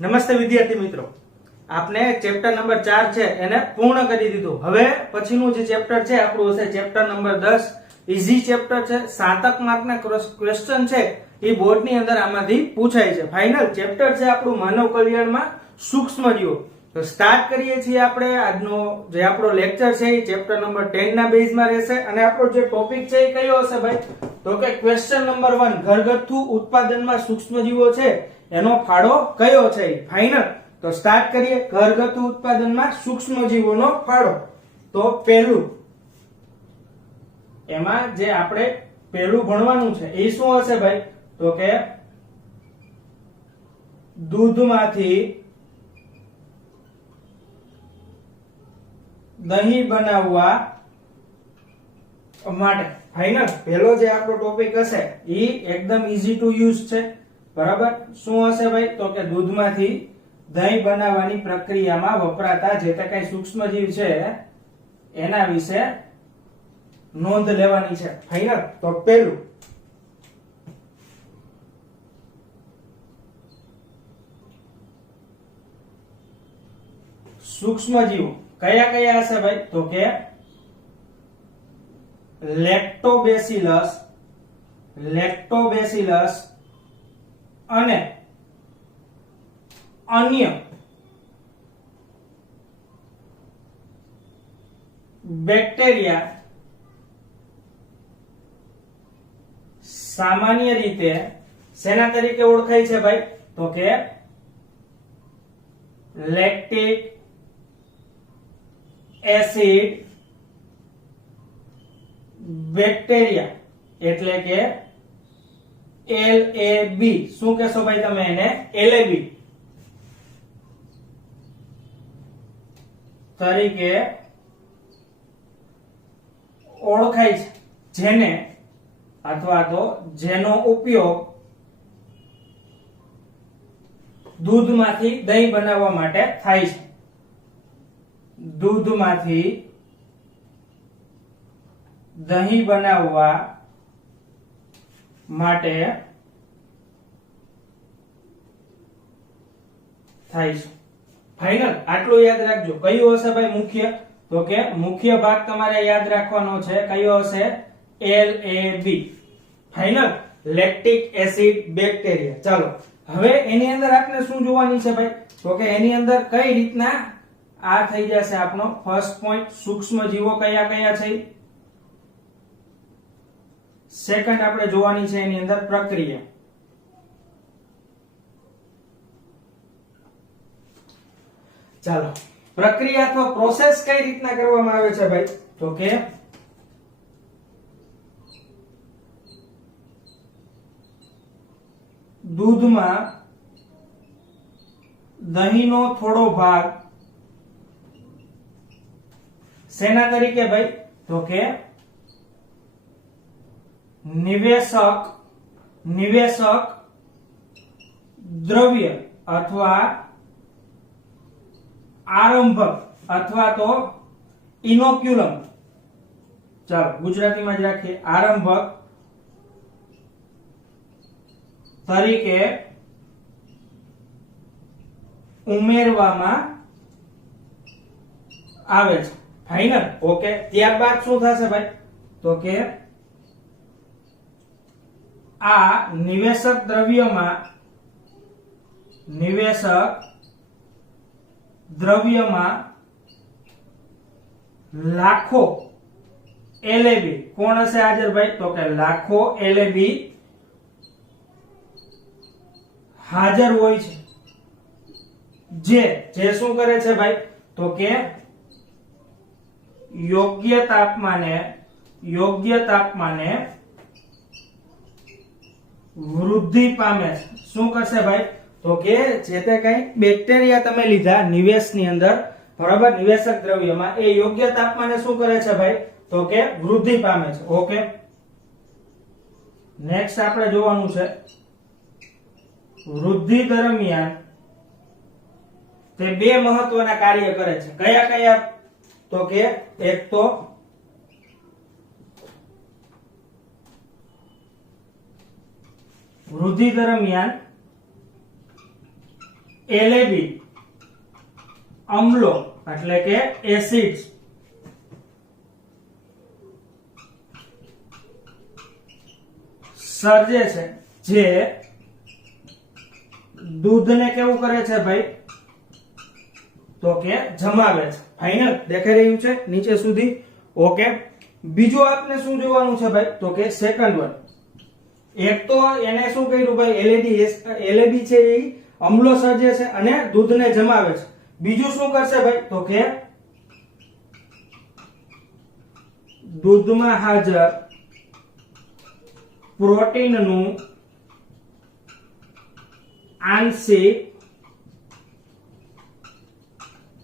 નમસ્તે વિદ્યાર્થી મિત્રો, આપને ચેપ્ટર નંબર 4 છે એને પૂર્ણ કરી દીધું। હવે પછીનું જે ચેપ્ટર છે આપણું હશે ચેપ્ટર નંબર 10। ઈઝી ચેપ્ટર છે, 7 માર્કના ક્વેશ્ચન છે એ બોર્ડની અંદર આમાંથી પૂછાય છે। ફાઇનલ ચેપ્ટર છે આપણું માનવ કલ્યાણમાં સૂક્ષ્મજીવો। તો સ્ટાર્ટ કરીએ છીએ આપણે આજનો જે આપણો લેક્ચર છે એ ચેપ્ટર નંબર 10 ના બેઝમાં રહેશે અને આપણો જે ટોપિક છે એ કયો હશે ભાઈ? તો કે ક્વેશ્ચન નંબર 1 ઘરગથ્થુ ઉત્પાદનમાં સૂક્ષ્મજીવો છે એનો ફાળો કયો છે? ફાઇનલ તો સ્ટાર્ટ કરીએ। ઘરગથ્થુ ઉત્પાદનમાં સૂક્ષ્મજીવોનો ફાળો। તો પહેલું એમાં જે આપણે પહેલું ભણવાનું છે એ શું હશે ભાઈ? તો કે દૂધમાંથી દહીં બનાવવા માટે। ફાઇનલ પહેલો જે આપણો ટોપિક હશે એ એકદમ ઈઝી ટુ યુઝ છે, બરાબર। શું હશે ભાઈ? તો કે દૂધમાંથી દહીં બનાવવાની પ્રક્રિયામાં વપરાતા જે તે કઈ સૂક્ષ્મજીવ છે એના વિશે નોંધ લેવાની છે। ફાઇનલ તો પહેલું સૂક્ષ્મજીવો કયા કયા હશે ભાઈ? તો કે લેક્ટોબેસિલસ અને અન્ય બેક્ટેરિયા સામાન્ય રીતે શેના તરીકે ઓળખાય છે ભાઈ? તો કે લેક્ટિક એસિડ બેક્ટેરિયા એટલે કે LAB। શું કહેશો ભાઈ તમે એને? LAB તરીકે ઓળખાય છે, જેને અથવા તો જેનો ઉપયોગ દૂધમાંથી દહીં બનાવવા માટે થાય છે। દૂધમાંથી દહીં બનાવવા માટે થાય છે। ફાઇનલ આટલું યાદ રાખજો। કયું હશે ભાઈ મુખ્ય? તો કે મુખ્ય ભાગ તમારે યાદ રાખવાનો છે કયો હશે? LAB। Final lactic acid bacteria. ચાલો હવે એની અંદર આપણે શું જોવાની છે ભાઈ? તો કે એની અંદર કઈ રીતના આ થઈ જશે આપણો ફર્સ્ટ પોઈન્ટ, સૂક્ષ્મજીવો કયા કયા છે। સેકન્ડ આપણે જોવાની છે એની અંદર પ્રક્રિયા। ચાલો પ્રક્રિયા અથવા પ્રોસેસ કઈ રીતના કરવામાં આવે છે ભાઈ? તો કે દૂધમાં દહીંનો થોડો ભાગ શેના તરીકે ભાઈ? તો કે નિવેશક દ્રવ્ય અથવા આરંભક અથવા તો ઇનોક્યુલમ, ચાલો ગુજરાતીમાં જ રાખીએ, આરંભક તરીકે ઉમેરવામાં આવે છે। Final okay. ત્યારબાદ શું થશે ભાઈ? તો કે આ નિવેશક દ્રવ્યમાં લાખો LAB કોણ હશે હાજર ભાઈ? તો કે લાખો LAB હાજર હોય છે, જે શું કરે છે ભાઈ? તો કે યોગ્ય તાપમાને વૃદ્ધિ પામે છે। શું કરશે ભાઈ? તો કે જે તે કઈ બેક્ટેરિયા તમે લીધા નિવેશની અંદર, બરાબર, નિવેશક દ્રવ્યમાં, એ યોગ્ય તાપમાને શું કરે છે ભાઈ? તો કે વૃદ્ધિ પામે છે। ઓકે નેક્સ્ટ આપણે જોવાનું છે વૃદ્ધિ દરમિયાન તે બે મહત્વના કાર્ય કરે છે। કયા કયા? તો કે એક તો વૃદ્ધિ દરમિયાન એલેબી અમ્લો એટલે કે એસિડ્સ સર્જે છે, જે દૂધને કેવું કરે છે ભાઈ? તો કે જમાવે છે. ફાઇનલ દેખાઈ રહ્યું છે નીચે સુધી? ઓકે. બીજું આપને શું જોવાનું છે ભાઈ? તો કે સેકન્ડ વન. એક તો એને શું કર્યું ભાઈ? એલેબી છે એ અમ્લો સર્જે છે અને દૂધને જમાવે છે. બીજું શું કરશે ભાઈ? તો કે દૂધમાં હાજર પ્રોટીનનું આંશિક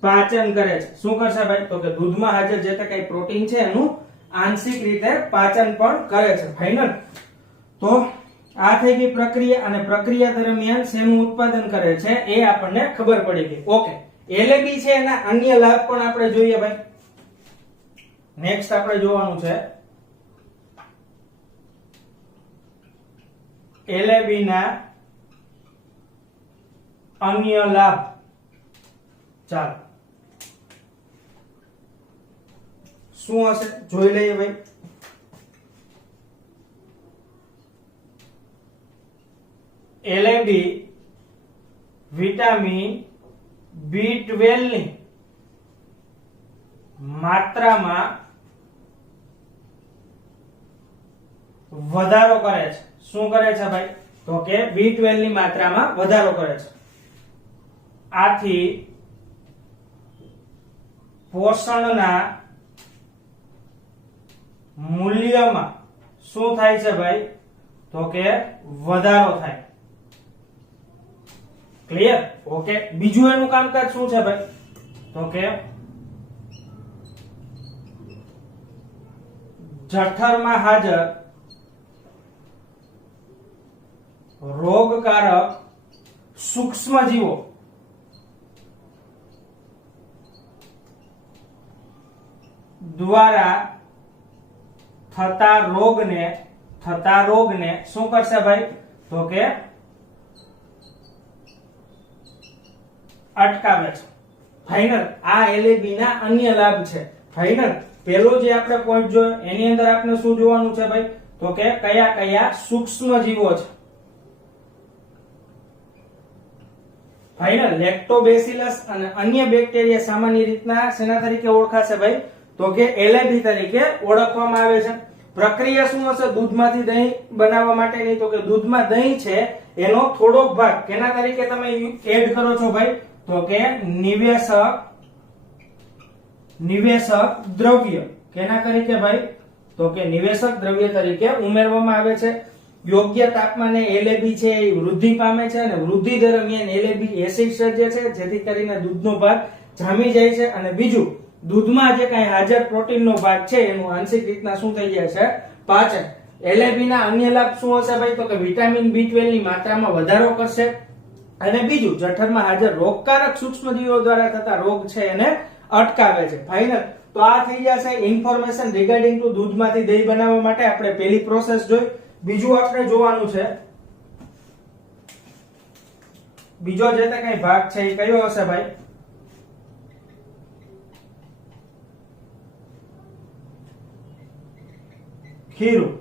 પાચન કરે છે. શું કરશે ભાઈ? તો કે દૂધમાં હાજર જે કઈ પ્રોટીન છે એનું આંશિક રીતે પાચન પણ કરે છે. ફાઇનલ. તો આ થઈ ગઈ પ્રક્રિયા, અને પ્રક્રિયા દરમિયાન શેનું ઉત્પાદન કરે છે એ આપણને ખબર પડી ગઈ. ઓકે. એલેબી છે એના અન્ય લાભ પણ આપણે જોઈએ ભાઈ. નેક્સ્ટ આપણે જોવાનું છે એલેબી ના અન્ય લાભ. ચાલો શું હશે જોઈ લઈએ ભાઈ. એલેબી વિટામિન B12 ની માત્રામાં વધારો કરે છે. શું કરે છે ભાઈ? તો કે B12 ની માત્રામાં વધારો કરે છે. આથી પોષણના મૂલ્યમાં શું થાય છે ભાઈ? તો કે વધારો થાય. ક્લિયર? ઓકે. બીજું એનું કામકાજ શું છે ભાઈ? તો કે જઠરમાં હાજર રોગકારક સૂક્ષ્મજીવો દ્વારા થતા રોગને શું કરશે ભાઈ? તો કે અટકાવે છે. ફાઇનલ. આ એલેબી ના અન્ય લાભ છે. ફાઇનલ. પહેલો જે આપણે પોઈન્ટ જોયો એની અંદર આપણે શું જોવાનું છે ભાઈ? તો કે કયા કયા સૂક્ષ્મજીવો છે. ફાઇનલ. લેક્ટોબેસિલસ અને અન્ય બેક્ટેરિયા સામાન્ય રીતના શેના તરીકે ઓળખાશે ભાઈ? તો કે એલેબી તરીકે ઓળખવામાં આવે છે. પ્રક્રિયા શું હશે દૂધમાંથી દહીં બનાવવા માટેની? તો કે દૂધમાં દહીં છે એનો થોડોક ભાગ કેના તરીકે તમે એડ કરો છો ભાઈ? તો કે નિવેશક દ્રવ્ય. કેના તરીકે ભાઈ? તો કે નિવેશક દ્રવ્ય તરીકે ઉમેરવામાં આવે છે. યોગ્ય તાપમાને એલેબી છે એ વૃદ્ધિ પામે છે, અને વૃદ્ધિ દરમિયાન એલેબી એસિડ સર્જે છે, જેથી કરીને દૂધનો ભાગ જામી જાય છે. અને બીજું, દૂધમાં જે કઈ હાજર પ્રોટીનનો ભાગ છે એનું આંશિક રીતના શું થઈ જાય છે? પાચન. એલેબી ના અન્ય લાભ શું હશે ભાઈ? તો કે વિટામિન B12 ની માત્રામાં વધારો કરશે, અને બીજું જઠરમાં હાજર રોગકારક સૂક્ષ્મજીવો દ્વારા થતા રોગ છે એને અટકાવે છે. ફાઇનલ. તો આ થઈ જશે ઇન્ફોર્મેશન રિગાર્ડિંગ ટુ દૂધમાંથી દહીં બનાવવા માટે આપણે પહેલી પ્રોસેસ જોઈ. બીજું આપણે જોવાનું છે, બીજો જે તે કઈ ભાગ છે એ કયો હશે ભાઈ? ખીરું,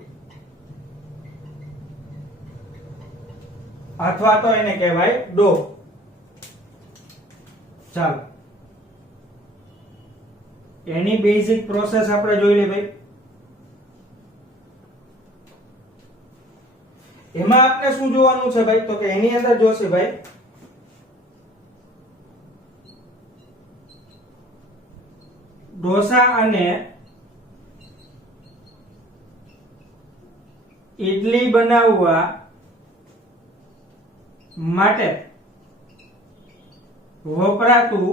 અથવા તો એને કહેવાય ડો. ચાલો એની બેઝિક પ્રોસેસ આપણે જોઈ લે ભાઈ. એમાં આપણે શું જોવાનું છે ભાઈ? તો કે એની અંદર જોશે ભાઈ ઢોસા અને ઇડલી બનાવવા માટે વપરાતું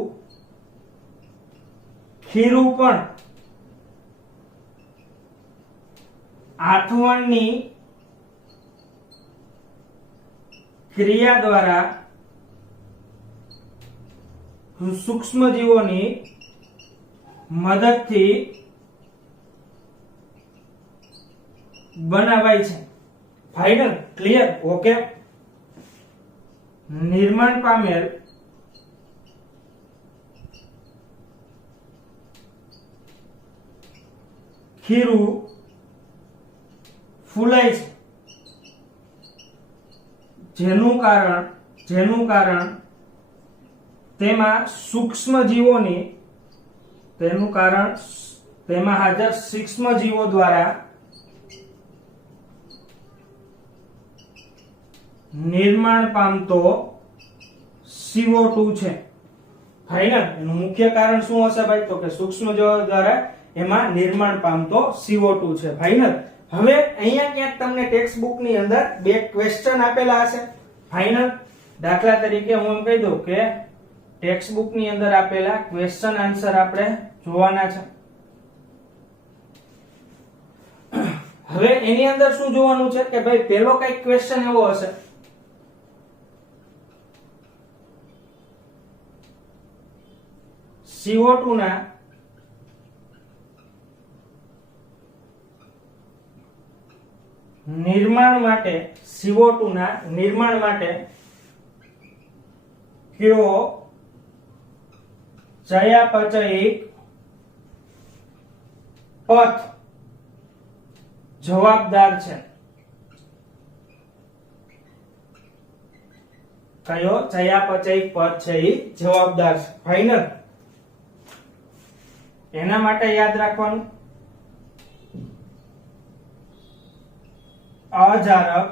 ખીરું પણ આથવણની ક્રિયા દ્વારા સૂક્ષ્મજીવોની મદદથી બનાવાય છે. ફાઇનલ. ક્લિયર? ઓકે. નિર્માણ પામેલ ખીરું ફૂલાય છે, જેનું કારણ તેમાં સૂક્ષ્મ જીવોની તેમાં હાજર સૂક્ષ્મ જીવો દ્વારા નિર્માણ પામતો CO2 છે. ફાઇનલ એનું મુખ્ય કારણ શું હશે ભાઈ? તો કે સૂક્ષ્મ જીવો દ્વારા એમાં નિર્માણ પામતો CO2 છે. ફાઇનલ. હવે અહીંયા ક્યાંક તમને ટેક્સ્ટ બુક ની અંદર બે ક્વેશ્ચન આપેલા હશે. ફાઇનલ. દાખલા તરીકે હું એમ કહી દઉં કે ટેક્સ્ટ બુક ની અંદર આપેલા ક્વેશ્ચન આન્સર આપણે જોવાના છે. હવે એની અંદર શું જોવાનું છે કે ભાઈ પહેલો કઈક ક્વેશ્ચન એવો હશે CO2 ના નિર્માણ માટે કયો ચયાપચયિક પથ જવાબદાર છે? કયો ચયાપચયિક પથ છે એ જવાબદાર છે? ફાઇનલ. એના માટે યાદ રાખવાનું અજારક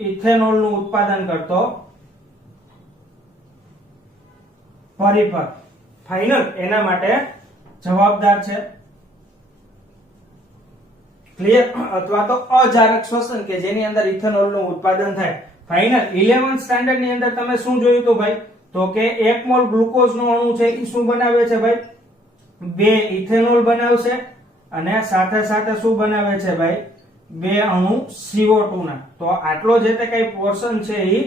ઇથેનોલ નું ઉત્પાદન કરતો પરિપથ. ફાઇનલ. એના માટે જવાબદાર છે. ક્લિયર? અથવા તો અજારક શ્વસન કે જેની અંદર ઇથેનોલ નું ઉત્પાદન થાય. ફાઇનલ. 11th સ્ટાન્ડર્ડ ની અંદર તમે શું જોયું તો ભાઈ? તો કે 1 મોલ ગ્લુકોઝ નું અણુ છે એ શું બનાવે છે ભાઈ? 2 ઇથેનોલ બનાવશે અને સાથે સાથે શું બનાવે છે ભાઈ? 2 અણુ CO2 ના. તો આટલો જે તે કઈ પોર્શન છે એ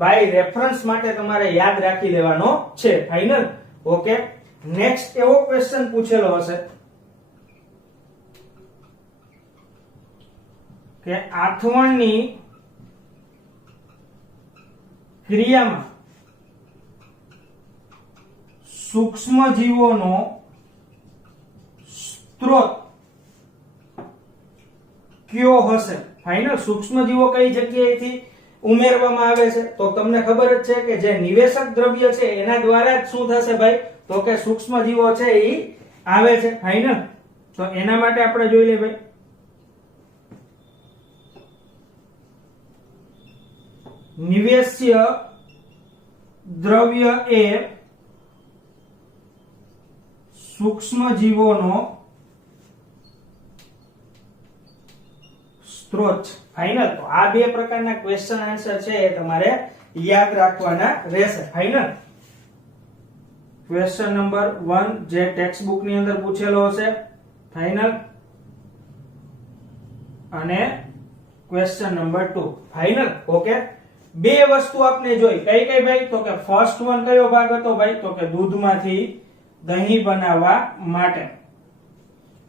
બાય રેફરન્સ માટે તમારે યાદ રાખી લેવાનો છે. ફાઇનલ. ઓકે. નેક્સ્ટ એવો ક્વેશ્ચન પૂછેલો હશે કે આથવણની ક્રિયામાં સૂક્ષ્મ જીવોનો સ્ત્રોત કયો હશે? ફાઇનલ. સૂક્ષ્મ જીવો કઈ જગ્યાએથી ઉમેરવામાં આવે છે? તો તમને ખબર જ છે કે જે નિવેશક દ્રવ્ય છે એના દ્વારા જ શું થશે ભાઈ? તો કે સૂક્ષ્મ જીવો છે એ આવે છે. ફાઇનલ. તો એના માટે આપણે જોઈ લઈએ ભાઈ નિવેશ્ય દ્રવ્ય એ સૂક્ષ્મ જીવોનો સ્ત્રોત. ફાઇનલ. તો આ બે પ્રકારના ક્વેશ્ચન આન્સર છે એ તમારે યાદ રાખવાના રહેશે. ફાઇનલ. ક્વેશ્ચન નંબર 1 જે ટેક્સ્ટ બુક ની અંદર પૂછેલો હશે. ફાઇનલ. અને ક્વેશ્ચન નંબર 2. ફાઇનલ. ઓકે. બે વસ્તુ આપને જોઈ. કઈ કઈ ભાઈ? તો કે ફર્સ્ટ વન કયો ભાગ હતો ભાઈ? તો કે દૂધમાંથી દહીં બનાવવા માટે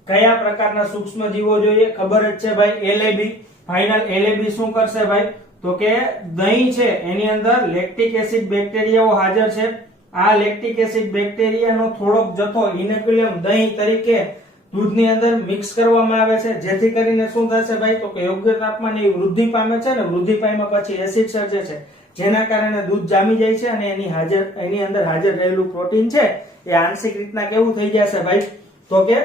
કયા પ્રકારના સૂક્ષ્મ જીવો જોઈએ? ખબર જ છે ભાઈ LAB. ફાઇનલ. LAB શું કરશે ભાઈ? તો કે દહીં છે એની અંદર લેક્ટિક એસિડ બેક્ટેરિયાઓ હાજર છે. આ લેક્ટિક એસિડ બેક્ટેરિયાનો થોડોક જથ્થો ઇનોક્યુલમ દહીં તરીકે દૂધની અંદર મિક્સ કરવામાં આવે છે, જેથી કરીને શું થશે ભાઈ? તો કે યોગ્ય તાપમાને વૃદ્ધિ પામે છે ને વૃદ્ધિ પામ્યા પછી એસિડ સર્જે છે, જેના કારણે દૂધ જામી જાય છે અને એની અંદર હાજર રહેલું પ્રોટીન છે એ આંશિક રીતના કેવું થઈ જશે ભાઈ? તો કે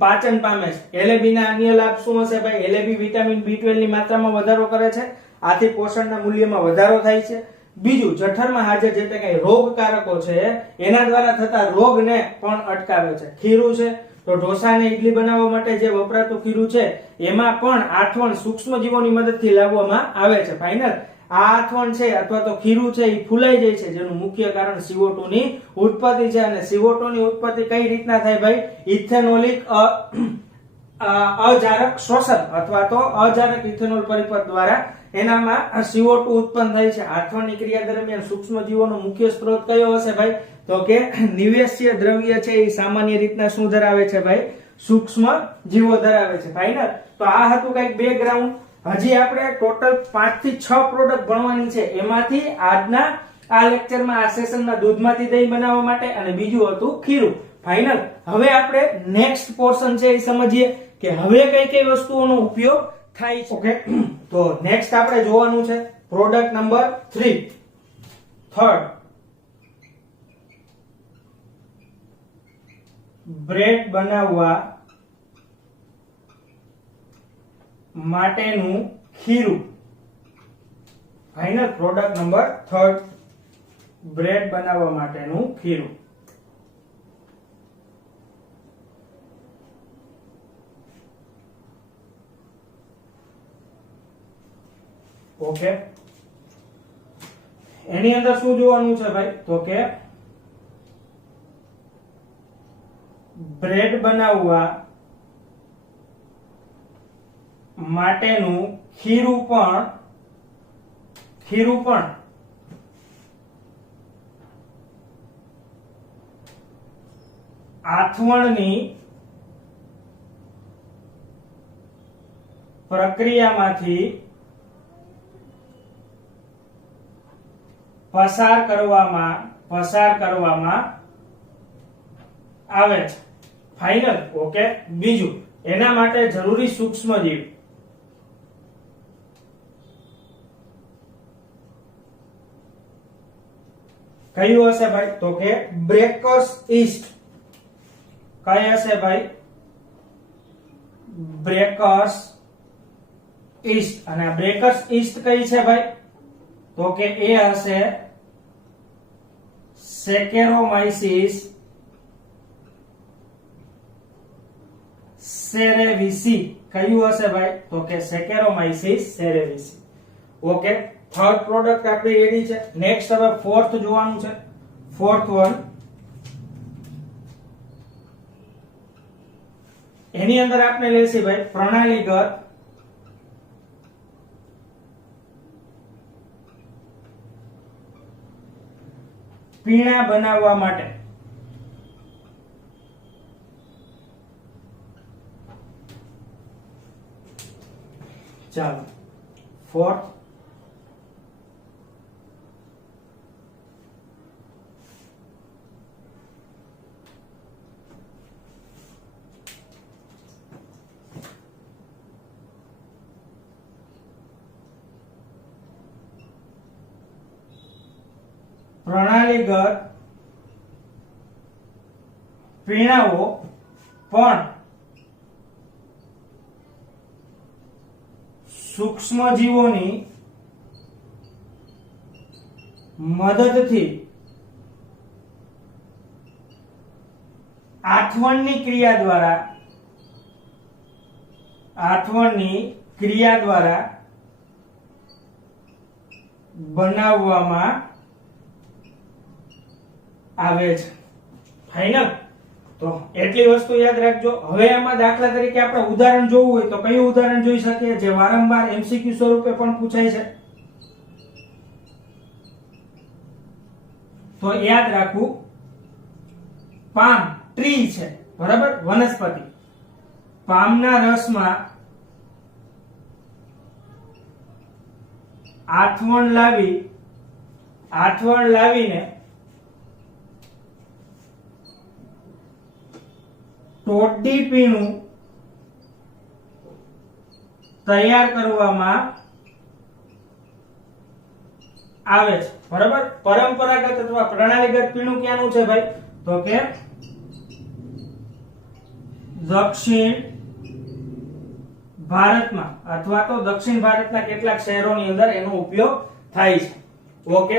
પાચન પામે છે. LAB ના અન્ય લાભ શું હશે ભાઈ? LAB વિટામિન B12 ની માત્રામાં વધારો કરે છે, આથી પોષણના મૂલ્યમાં વધારો થાય છે. બીજું, જઠરમાં હાજર જે તે કઈ રોગકારકો છે એના દ્વારા થતા રોગને પણ અટકાવે છે. ખીરું છે તો ઢોસા અને ઈડલી બનાવવા માટે જે વપરાતું ખીરું છે એમાં પણ આથવણ સૂક્ષ્મ જીવોની મદદથી લાવવામાં આવે છે. ફાઇનલ. આ આથવણ છે અથવા તો ખીરું છે એ ફૂલાઈ જાય છે, જેનું મુખ્ય કારણ CO2 ની ઉત્પત્તિ છે. અને CO2 ની ઉત્પત્તિ કઈ રીતના થાય ભાઈ? ઇથેનોલિક અજારક શ્વસન અથવા તો અજારક ઇથેનોલ પરિપથ દ્વારા એનામાં CO2 ઉત્પન્ન થાય છે. આથવણની ક્રિયા દરમિયાન સૂક્ષ્મ જીવોનો મુખ્ય સ્ત્રોત કયો હશે ભાઈ? તો કે નિવેશ્ય દ્રવ્ય છે એ સામાન્ય રીતના શું ધરાવે છે ભાઈ? સૂક્ષ્મ જીવો ધરાવે છે. ફાઇનલ. તો આ હતું કઈક બેકગ્રાઉન્ડ. હજી આપણે ટોટલ 5 થી 6 પ્રોડક્ટ ભણવાની છે. એમાંથી આજના આ લેક્ચરમાં આ સેશનમાં દૂધમાંથી દહીં બનાવવા માટે અને બીજું હતું ખીરું. ફાઇનલ. હવે આપણે નેક્સ્ટ પોર્શન છે એ સમજીએ કે હવે કઈ કઈ વસ્તુઓનો ઉપયોગ થાય છે. ઓકે, તો નેક્સ્ટ આપણે જોવાનું છે પ્રોડક્ટ નંબર 3, થર્ડ, બ્રેડ બનાવવા માટેનું ખીરું. ફાઇનલ, પ્રોડક્ટ નંબર 3, બ્રેડ બનાવવા માટેનું ખીરું. ઓકે, એની અંદર શું જોવાનું છે ભાઈ? તો કે બ્રેડ બનાવવા માટેનું ખીરું પણ આથવણની પ્રક્રિયામાંથી પસાર કરવામાં આવે છે. ફાઇનલ. ઓકે, બીજું, એના માટે જરૂરી સૂક્ષ્મજીવ. કયું હશે ભાઈ? તો કે બ્રેકર્સ ઈસ્ટ. કઈ હશે ભાઈ? Breakers East. અને બ્રેકર્સ ઈસ્ટ કઈ છે ભાઈ? તો કે એ હશે સેકેરોમાઇસિસ સેરેવિસી. કયું હશે ભાઈ? તો કે સેકેરોમાઇસિસ સેરેવિસી. ઓકે, થર્ડ પ્રોડક્ટ આપણી રેડી છે. નેક્સ્ટ હવે ફોર્થ જોવાનું છે. ફોર્થ વન, એની અંદર આપણે લેશે ભાઈ પ્રણાલીગત પીણા બનાવવા માટે. ચાલો, ફોર્થ, પ્રણાલીગત પીણાઓ પણ સૂક્ષ્મજીવોની મદદથી આથવણની ક્રિયા દ્વારા બનાવવામાં આવે છે. ફાઇનલ. તો એટલી વસ્તુ યાદ રાખજો. હવે આમાં દાખલા તરીકે આપણે ઉદાહરણ જોવું હોય તો કયું ઉદાહરણ જોઈ શકીએ જે વારંવાર એમસીક્યુ સ્વરૂપે પણ પૂછાય છે? તો યાદ રાખવું, પામ ટ્રી છે, બરાબર, વનસ્પતિ. પામના રસમાં આથવણ લાવીને ટોડી પીણું તૈયાર કરવામાં આવે છે, બરાબર. પરંપરાગત અથવા પ્રણાલીગત પીણું ક્યાંનું છે ભાઈ? તો કે દક્ષિણ ભારતમાં અથવા તો દક્ષિણ ભારતના કેટલાક શહેરોની અંદર એનો ઉપયોગ થાય છે. ઓકે,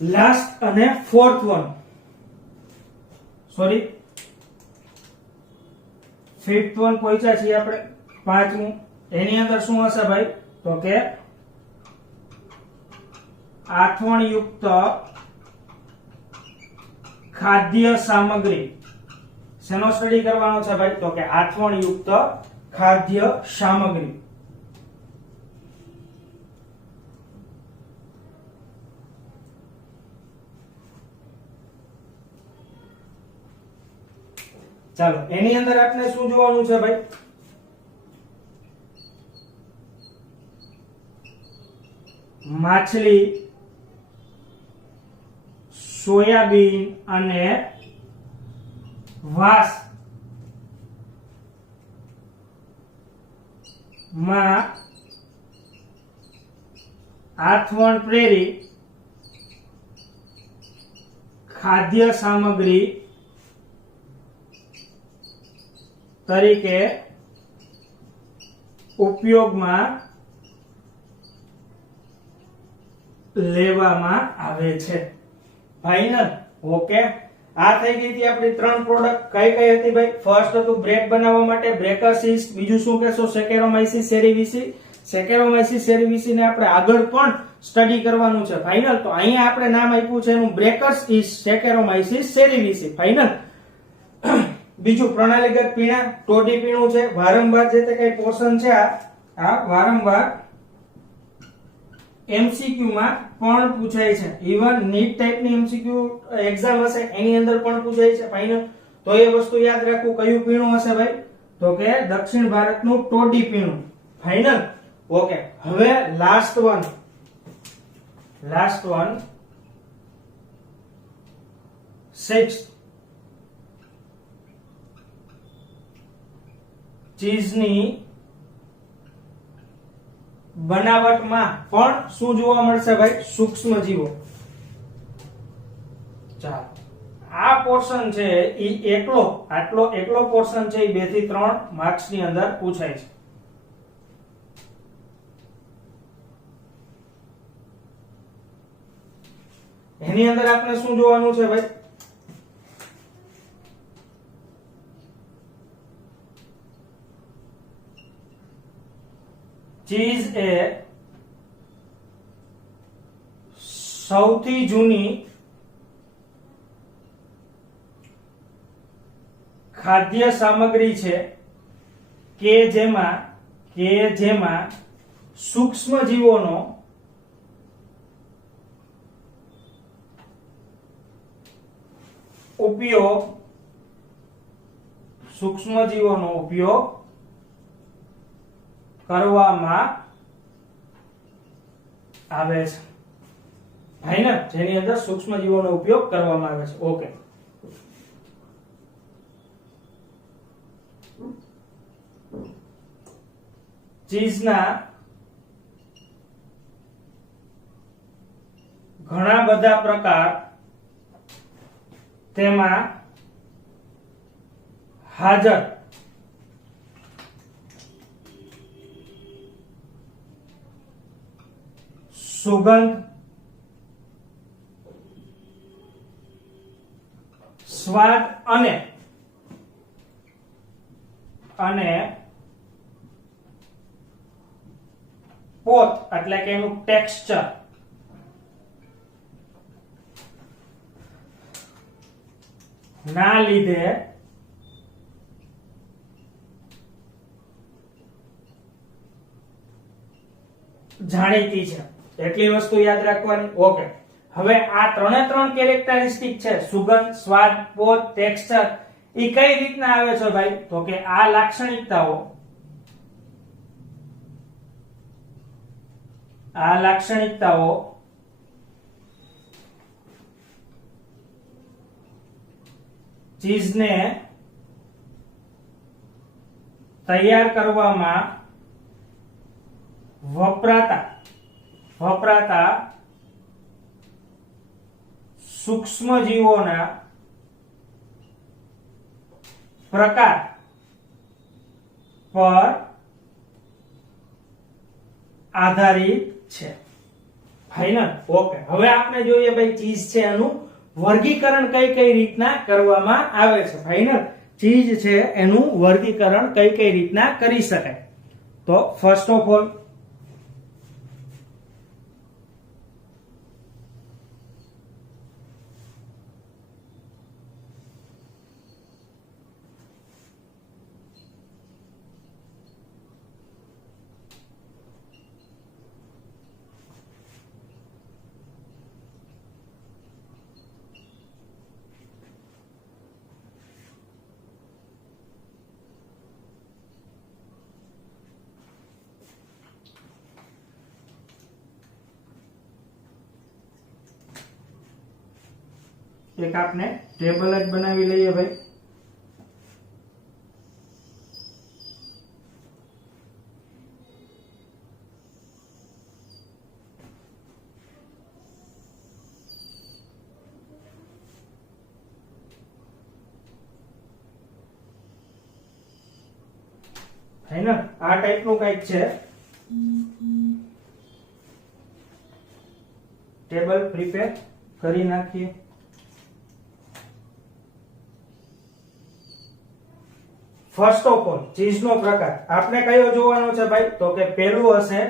લાસ્ટ અને fourth one, sorry fifth one પહોંચ્યા છીએ આપણે, પાંચમું. એની અંદર શું હશે ભાઈ? તો કે આથવણયુક્ત ખાદ્ય સામગ્રી. શેનો સ્ટડી કરવાનો છે ભાઈ? તો કે આથવણયુક્ત ખાદ્ય સામગ્રી. ચાલો, એની અંદર આપણે શું જોવાનું છે ભાઈ? માછલી, સોયાબીન અને વાસ માં આથવણ પ્રેરી ખાદ્ય સામગ્રી તરીકે ઉપયોગમાં લેવામાં આવે છે. ફાઇનલ. ઓકે, આ થઈ ગઈ હતી આપણી 3 પ્રોડક્ટ. કઈ કઈ હતી ભાઈ? ફર્સ્ટ હતું બ્રેડ બનાવવા માટે બ્રેકર્સ યીસ્ટ. બીજું શું કહેશો? સેકેરોમાઇસીસ સેરેવિસી. સેકેરોમાઇસીસ સેરેવિસી ને આપણે આગળ પણ સ્ટડી કરવાનું છે. ફાઇનલ. તો અહીંયા આપણે નામ આપ્યું છે એનું બ્રેકર્સ યીસ્ટ સેકેરોમાઇસીસ સેરેવિસી. ફાઇનલ. બીજું પ્રણાલીગત પીણા, ટોડી પીણું છે. વારંવાર જે તે કઈ પોર્શન છે આ વારંવાર એમસીક્યુ માં પણ પૂછાય છે. ઇવન નીટ ટાઈપની એમસીક્યુ એક્ઝામ હશે એની અંદર પણ પૂછાય છે. ફાઇનલ. તો એ વસ્તુ યાદ રાખવું. કયું પીણું હશે ભાઈ? તો કે દક્ષિણ ભારતનું ટોડી પીણું. ફાઇનલ. ઓકે, હવે લાસ્ટ વન સિક્સ ચીઝની બનાવટમાં પણ શું જોવા મળશે ભાઈ? સૂક્ષ્મ જીવો. ચાલો, આ પોર્શન છે ઈ એકલો પોર્શન છે એ 2 થી 3 માર્ક્સ ની અંદર પૂછાય છે. એની અંદર આપણે શું જોવાનું છે ભાઈ? ચીઝ એ સૌથી જૂની ખાદ્ય સામગ્રી છે કે જેમાં સૂક્ષ્મ જીવોનો ઉપયોગ કરવામાં આવે છે. ફાઇનલ. જેની અંદર સૂક્ષ્મ જીવોનો ઉપયોગ કરવામાં આવે છે. ઓકે, ચીઝના ઘણા બધા પ્રકાર તેમાં હાજર સુગંધ, સ્વાદ અને પોત એટલે કે એનું ટેક્સચર ના લીધે જાણીતી છે. એટલી વસ્તુ યાદ રાખવાની. ઓકે, હવે આ 3 કેરેક્ટરિસ્ટિક છે, સુગંધ, સ્વાદ, પોત, ટેક્સચર, એ કઈ રીતના આવે છે ભાઈ? તો કે આ લાક્ષણિકતાઓ ચીઝને તૈયાર કરવામાં વપરાતા સૂક્ષ્મ જીવોના પ્રકાર પર આધારિત છે. ફાઇનલ. ઓકે, હવે આપણે જોઈએ ભાઈ ચીઝ છે એનું વર્ગીકરણ કઈ રીતના કરવામાં આવે છે. ફાઇનલ. ચીઝ છે એનું વર્ગીકરણ કઈ રીતના કરી શકાય? તો ફર્સ્ટ ઓફ ઓલ એક આપણે ટેબલ જ બનાવી લઈએ ભાઈ. ફાઇનલ આ ટાઈપનું કંઈક છે ટેબલ પ્રિપેર કરી નાખીએ. ફર્સ્ટ ઓફ ઓલ ચીઝનો પ્રકાર આપણે કયો જોવાનો છે ભાઈ? તો કે પહેલું હશે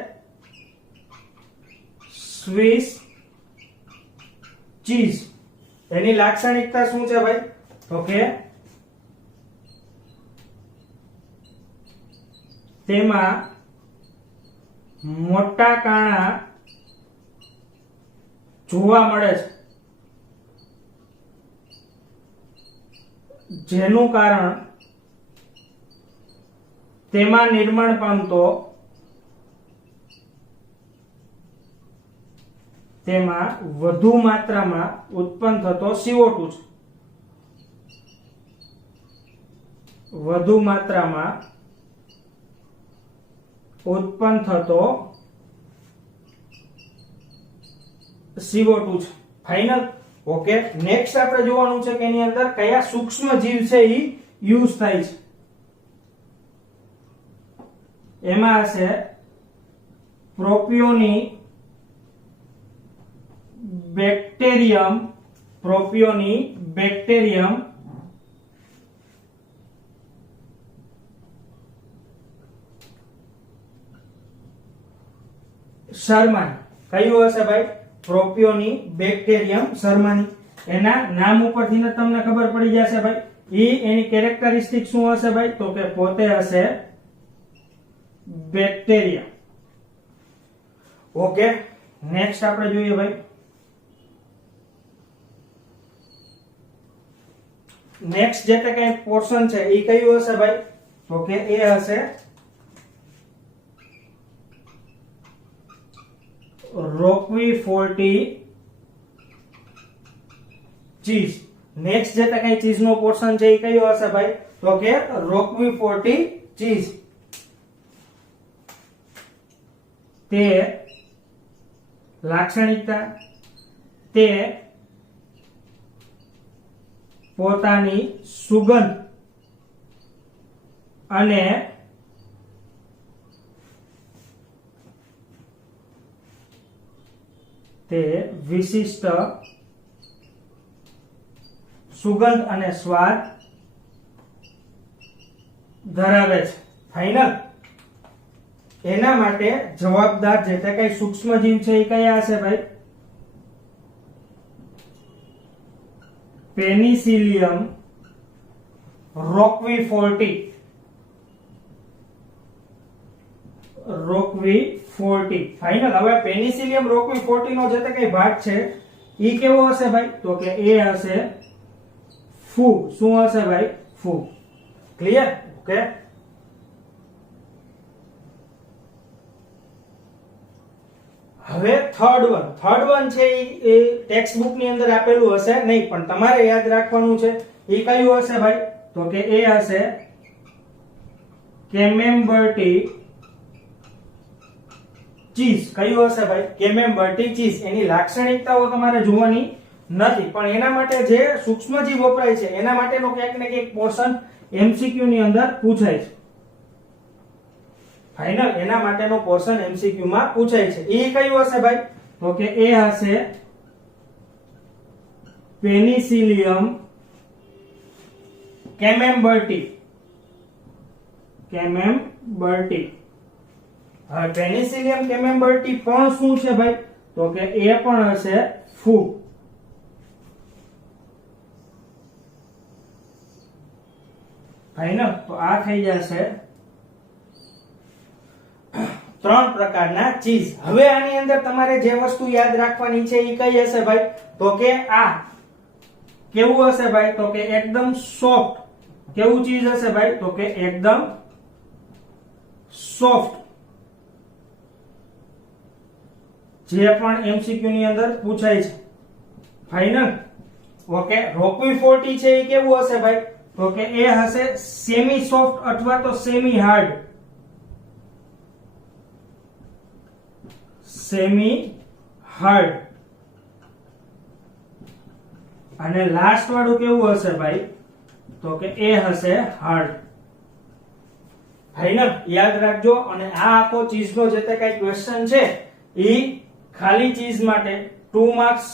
સ્વિસ ચીઝ. એની લાક્ષણિકતા શું છે ભાઈ? તો કે તેમાં મોટા કાણા જોવા મળે છે, જેનું કારણ તેમાં નિર્માણ પામતો તેમાં વધુ માત્રામાં ઉત્પન્ન થતો CO2 છે. વધુ માત્રામાં ઉત્પન્ન થતો CO2 છે. ફાઇનલ. ઓકે, નેક્સ્ટ આપણે જોવાનું છે કે એની અંદર કયા સૂક્ષ્મ જીવ છે એ યુઝ થાય છે. એમાં હશે પ્રોપિયોની બેક્ટેરિયમ શર્માની. કયું હશે ભાઈ? પ્રોપિયોની બેક્ટેરિયમ શર્માની. એના નામ ઉપરથી ને તમને ખબર પડી જશે ભાઈ. એની કેરેક્ટરિસ્ટિક શું હશે ભાઈ? તો કે પોતે હશે બેક્ટેરિયા. ઓકે, નેક્સ્ટ આપણે જોઈએ ભાઈ. નેક્સ્ટ જે કઈ પોર્શન છે એ કયું હશે ભાઈ? તો કે એ હશે રોક્વીફોર્ટી ચીઝ. નેક્સ્ટ જે કઈ ચીઝ નો પોર્શન છે એ કયો હશે ભાઈ? તો કે રોક્વીફોર્ટી ચીઝ. તે લાક્ષણિકતા તે પોતાની સુગંધ અને તે વિશિષ્ટ સુગંધ અને સ્વાદ ધરાવે છે. ફાઇનલ. એના માટે જવાબદાર જે કઈ સૂક્ષ્મ જીવ છે એ કયા હશે ભાઈ? પેનિસિલિયમ રોક્વીફોર્ટી. ફાઇનલ. હવે પેનિસિલિયમ રોક્વીફોર્ટી નો જે કઈ ભાગ છે એ કેવો હશે ભાઈ? તો કે એ હશે ફૂગ. શું હશે ભાઈ? ફૂગ. ક્લિયર? ઓકે. હવે થર્ડ વન છે એ ટેક્સ્ટ બુક ની અંદર આપેલું હશે નહીં, પણ તમારે યાદ રાખવાનું છે. એ કયું હશે ભાઈ? તો કે એ હશે કેમેમ્બર્ટી ચીઝ. કયું હશે ભાઈ? કેમેમ્બર્ટી ચીઝ. એની લાક્ષણિકતાઓ તમારે જોવાની નથી, પણ એના માટે જે સૂક્ષ્મજીવ વપરાય છે એના માટેનો ક્યાંક ને ક્યાંક પોર્શન એમસીક્યુ ની અંદર પૂછાય છે. ફાઇનલ. એના માટેનો પોર્શન એમસીક્યુ માં પૂછાય છે. એ કયું હશે ભાઈ? તો કે એ હશે પેનિસિલિયમ કેમેમ્બર્ટી. હવે પેનિસિલિયમ કેમેમ્બર્ટી પણ શું છે ભાઈ? તો કે એ પણ હશે ફૂગ. ફાઇનલ. તો આ થઈ જશે 3 પ્રકારના ચીઝ. હવે આની અંદર તમારે જે વસ્તુ યાદ રાખવાની છે એ કઈ હશે ભાઈ? તો કે આ કેવું હશે ભાઈ? તો કે એકદમ સોફ્ટ. કેવું ચીઝ હશે ભાઈ? તો કે એકદમ સોફ્ટ. જે પણ એમસીક્યુ ની અંદર પૂછાય છે. ફાઇનલ. ઓકે. રોક્વીફોર્ટી છે એ કેવું હશે ભાઈ? તો કે એ હશે સેમી સોફ્ટ અથવા તો સેમી હાર્ડ. અને લાસ્ટ વાળું કેવું હશે ભાઈ? તો કે એ હશે હાર્ડ. ફાઇનલ યાદ રાખજો. અને આ આખો ચીઝનો જે તે કઈ ક્વેશ્ચન છે એ ખાલી ચીઝ માટે 2 માર્ક્સ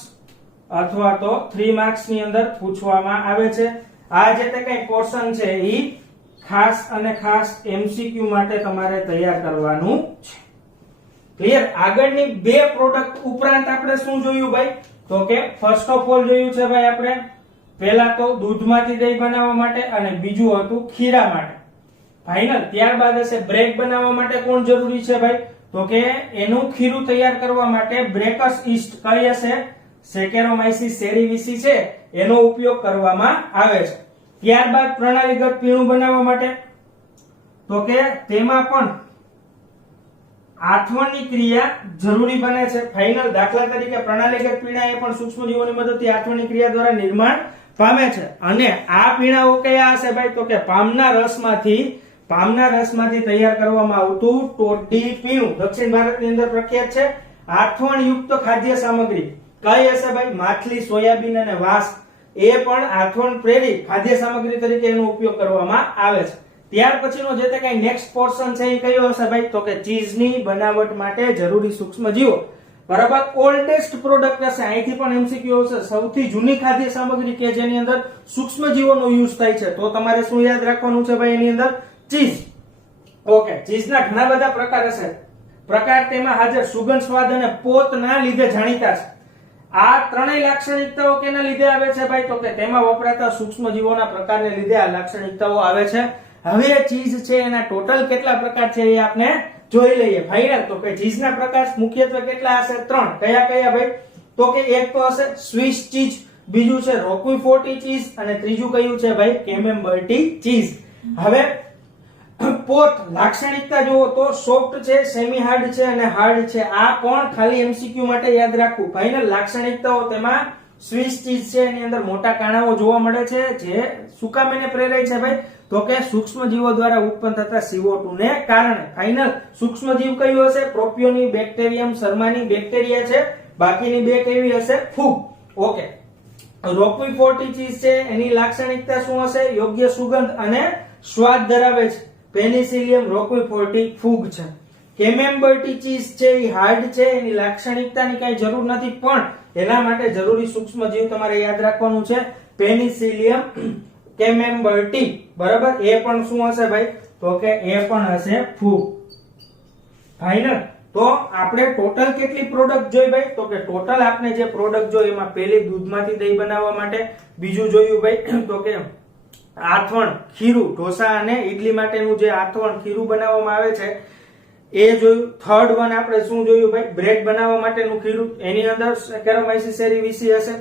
અથવા તો 3 માર્ક્સ ની અંદર પૂછવામાં આવે છે. આ જે તે કઈ પોર્શન છે એ ખાસ અને ખાસ MCQ માટે તમારે તૈયાર કરવાનું છે. ક્લિયર. આગળની બે પ્રોડક્ટ ઉપરાંત આપણે શું જોયું ભાઈ? તો કે ફર્સ્ટ ઓફ ઓલ જોયું છે ભાઈ આપણે પહેલા તો દૂધમાંથી દહીં બનાવવા માટે અને બીજું હતું ખીરા માટે. ફાઇનલ. ત્યારબાદ હશે બ્રેડ બનાવવા માટે કોણ જરૂરી છે ભાઈ? તો કે એનું ખીરું તૈયાર કરવા માટે બ્રેકર્સ ઈસ્ટ કઈ હશે? સેકેરોમાઇસીસ સેરીવિસી છે એનો ઉપયોગ કરવામાં આવે છે. ત્યારબાદ પ્રણાલીગત પીણું બનાવવા માટે તો કે તેમાં પણ આથવણની ક્રિયા જરૂરી બને છે. ફાઇનલ. દાખલા તરીકે પ્રણાલીગત પીણા એ પણ સૂક્ષ્મજીવોની મદદથી આથવણની ક્રિયા દ્વારા નિર્માણ પામે છે. અને આ પીણાઓ કયા હશે ભાઈ? તો કે પામના રસમાંથી તૈયાર કરવામાં આવતું ટોડી પીણું દક્ષિણ ભારતની અંદર પ્રખ્યાત છે. આથવણ યુક્ત ખાદ્ય સામગ્રી કઈ હશે ભાઈ? માછલી, સોયાબીન અને વાંસ એ પણ આથવણ પ્રેરિત ખાદ્ય સામગ્રી તરીકે એનો ઉપયોગ કરવામાં આવે છે. ત્યાર પછીનો જે તે કઈ નેક્સ્ટ પોર્શન છે એ કયો હશે ભાઈ? તો કે ચીઝની બનાવટ માટે જરૂરી સૂક્ષ્મજીવો. બરાબર. ઓલ્ડેસ્ટ પ્રોડક્ટ હશે. અહીંથી પણ MCQ હશે. સૌથી જૂની ખાદ્ય સામગ્રી કે જેની અંદર સૂક્ષ્મજીવોનો યુઝ થાય છે. તો તમારે શું યાદ રાખવાનું છે ભાઈ? એની અંદર ચીઝ. ઓકે. ચીઝના ઘણા બધા પ્રકાર હશે. પ્રકાર તેમાં હાજર સુગંધ, સ્વાદ અને પોતના લીધે જાણીતા છે. આ ત્રણેય લાક્ષણિકતાઓ કેના લીધે આવે છે ભાઈ? તો કે તેમાં વપરાતા સૂક્ષ્મજીવોના પ્રકારને લીધે આ લાક્ષણિકતાઓ આવે છે. હવે ચીઝ છે એના ટોટલ કેટલા પ્રકાર છે એ આપણે જોઈ લઈએ. ફાઇનલ. તો કે ચીઝના પ્રકાર મુખ્યત્વે કેટલા હશે? 3. કયા કયા ભાઈ? તો કે એક તો હશે સ્વિસ ચીઝ, બીજું છે રોક્વીફોર્ટી ચીઝ અને ત્રીજું કયું છે ભાઈ? કેમેમ્બર્ટી ચીઝ. હવે પોત લાક્ષણિકતા જુઓ તો સોફ્ટ છે, સેમી હાર્ડ છે અને હાર્ડ છે. આ પણ ખાલી MCQ માટે યાદ રાખવું. ફાઇનલ. લાક્ષણિકતાઓ તેમાં સ્વિસ ચીઝ છે એની અંદર મોટા કાણાઓ જોવા મળે છે જે શું કામ એને પ્રેરાય છે ભાઈ? તો કે સૂક્ષ્મજીવો દ્વારા ઉત્પન્ન થતા CO2 ને કારણે. ફાઇનલ. સૂક્ષ્મજીવ કયું હશે? પ્રોપિયોની, બેક્ટેરિયમ, શર્માની બેક્ટેરિયા છે. બાકીની બે કેવી હશે? ફૂગ. ઓકે. રોક્વીફોર્ટી ચીઝ છે એની લાક્ષણિકતા શું હશે? યોગ્ય સુગંધ અને સ્વાદ ધરાવે છે. પેનિસિલિયમ, રોક્વીફોર્ટી ફૂગ છે. કેમેમ્બર્ટી ચીઝ છે એ હાર્ડ છે. એની લાક્ષણિકતાની કઈ જરૂર નથી પણ એના માટે જરૂરી સૂક્ષ્મજીવ તમારે યાદ રાખવાનું છે પેનિસિલિયમ, કેમેમ્બર્ટી. બરાબર. એ પણ શું હશે ભાઈ? તો કે એ પણ હશે ફૂગ. ફાઇનલ. તો આપણે ટોટલ કેટલી પ્રોડક્ટ જોઈ ભાઈ? તો કે ટોટલ આપણે જે પ્રોડક્ટ જોઈ એમાં પહેલી દૂધમાંથી દહીં બનાવવા માટે, બીજું જોયું ભાઈ તો કે આથવણ ખીરું, ઢોસા અને ઈડલી માટેનું જે આથવણ ખીરું બનાવવામાં આવે છે એ જોયું. થર્ડ વન આપણે શું જોયું ભાઈ? બ્રેડ બનાવવા માટેનું ખીરું. એની અંદર સેકેરોમાઇસીસ સેરીવિસી હશે.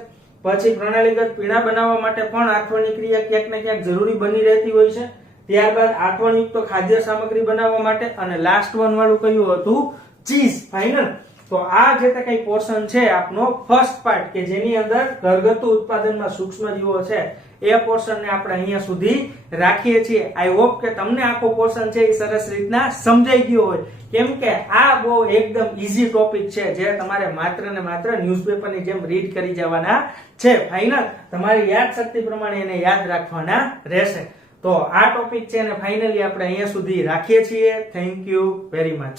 પછી પ્રણાલીગત પીણા બનાવવા માટે પણ આથવણની ક્રિયા ક્યાંક ને ક્યાંક જરૂરી બની રહેતી હોય છે. ત્યારબાદ આથવણયુક્ત ખાદ્ય સામગ્રી બનાવવા માટે અને લાસ્ટ વન વાળું કયું હતું? ચીઝ. ફાઇનલ. તો આ જે તે કઈ પોર્શન છે આપનો ફર્સ્ટ પાર્ટ કે જેની અંદર ઘરગથ્થુ ઉત્પાદનમાં સૂક્ષ્મજીવો છે એ પોર્શન ને આપણે અહીંયા સુધી રાખીએ છીએ. આઈ હોપ કે તમને આખો પોર્શન છે એ સરસ રીતના સમજાઈ ગયો હોય. કેમ કે આ બહુ એકદમ ઈઝી ટોપિક છે જે તમારે માત્ર ને માત્ર ન્યૂઝપેપરની જેમ રીડ કરી જવાના છે. ફાઇનલ. તમારી યાદ શક્તિ પ્રમાણે એને યાદ રાખવાના રહેશે. તો આ ટોપિક છે અને ફાઇનલી આપણે અહીંયા સુધી રાખીએ છીએ. Thank you very much.